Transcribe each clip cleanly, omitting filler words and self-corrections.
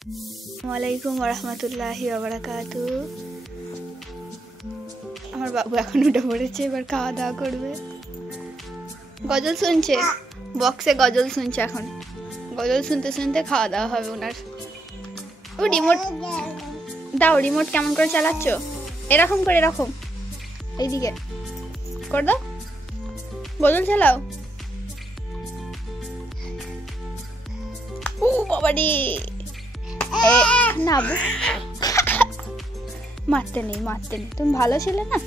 আসসালামাইকুম ওরহমতুল্লাহি ওয়াবারাকাতু। আমার বাবু এখন উঠে পড়েছে, এবার খাওয়া দাওয়া করবে। গজল শুনছে, বক্সে গজল শুনছে। এখন গজল শুনতে শুনতে খাওয়া দাওয়া হবে ওনার। ও রিমোট দাও, রিমোট কেমন করে চালাচ্ছ? এরকম করে, এরকম এইদিকে করে দাও, গজল চালাও। ও বাবারি, না মারতে নেই, মারতে নেই, তুমি ভালো ছিলে না।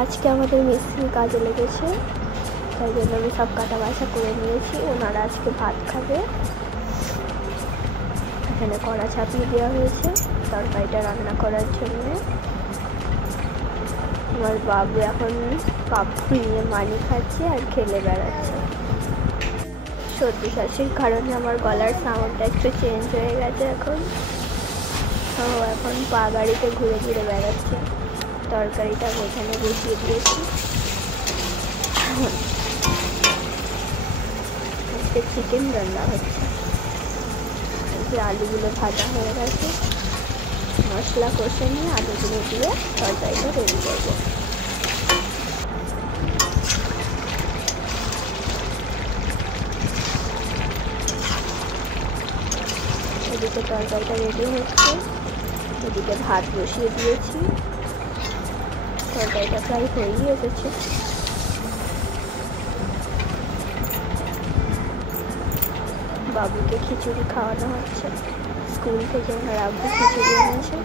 আজকে আমাদের মিস্ত্রি কাজে লেগেছে, তাই জন্য আমি সব কাটা বাছা করে নিয়েছি। ওনারা আজকে ভাত খাবে। এখানে কড়া চাপিয়ে দেওয়া হয়েছে তরকারিটা রান্না করার জন্য। আমার বাবু এখন পাপ্পু নিয়ে মানি খাচ্ছে আর খেলে বেড়াচ্ছে। সর্দি কাশির কারণে আমার গলার সাউন্ডটা একটু চেঞ্জ হয়ে গেছে এখন। ও এখন পা গাড়িতে ঘুরে ঘুরে বেড়াচ্ছে। তরকারিটা এখানে বসিয়ে দিয়েছি। আজকে চিকেন রান্না হচ্ছে। আলুগুলো ভাজা হয়ে গেছে, মশলা কষে নিয়ে আলুগুলো দিয়ে তরকারিটা তৈরি করবো। এদিকে তরকারিটা রেডি হচ্ছে, এদিকে ভাত বসিয়ে দিয়েছি। তরকারিটা প্রায় হয়েই এসেছে। বাবুকে খিচুড়ি খাওয়ানো হচ্ছে। স্কুল থেকে ওনার আব্বু খিচুড়ি এনেছে।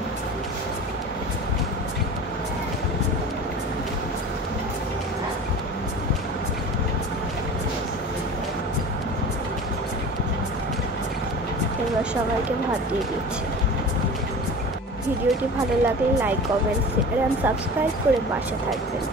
এবার সবাইকে ভাত দিয়ে দিচ্ছি। ভিডিওটি ভালো লাগলে like, comment, share and subscribe করে পাশে থাকবেন।